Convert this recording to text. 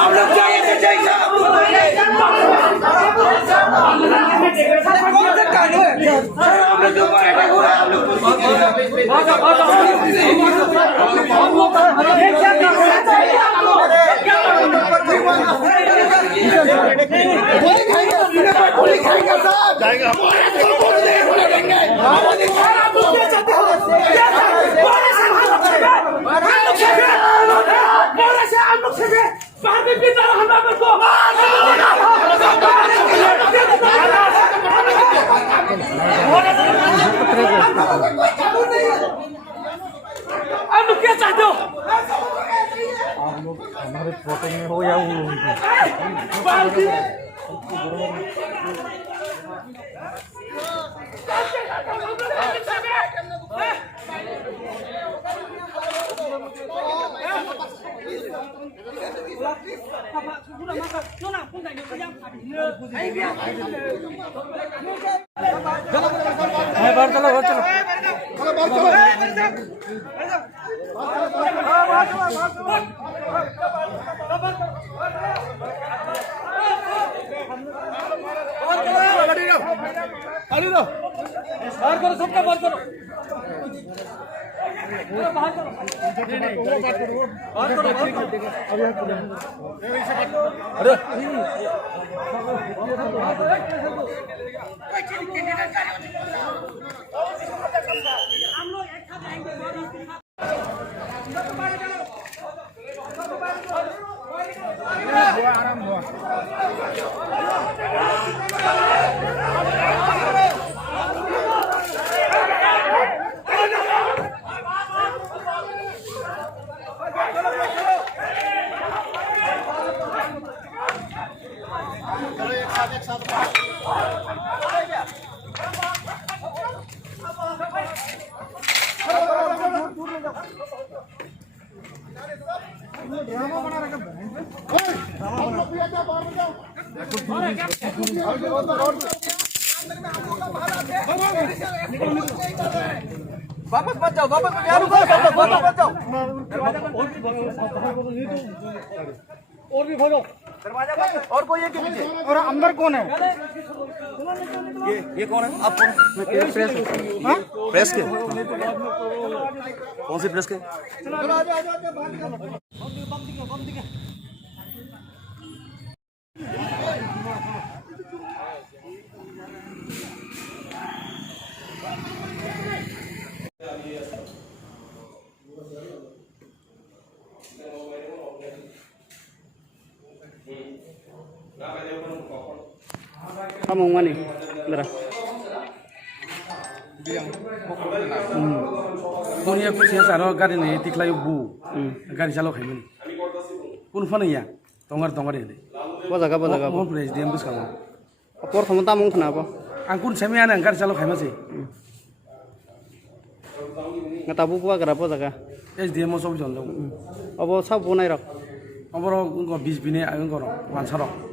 आप लोग जाइए तो जाइए क्या चाहते हो? आप लोग हमारे फोटो में हो या वो बाहर करो, सबका बाहर करो, बाहर करो, अरे हम लोग एक साथ जाएंगे। वापस मत जाओ, वापस मत जाओ, और भी भागो, दरवाजा बंद, और कोई है कि पीछे? और अंदर कौन है? ये कौन है? आप कौन? प्रेस प्रेस के? कौन सी प्रेस के? Kamu mana? Berapa? Punya kursi saro gari nih tiklai bu, gari jalok ini. Pun fana ya, tongar ini. Bojaga bojaga. Mon pres dem bus kamu. Prothom tamung khna bo. Angkun semiana angkar chalo khaimasi. Ngatabu buwa gara bojaga. SDM sob jon dong. Abo sab bonai rok. Aboro 20 bini ayun koro. Wansarok.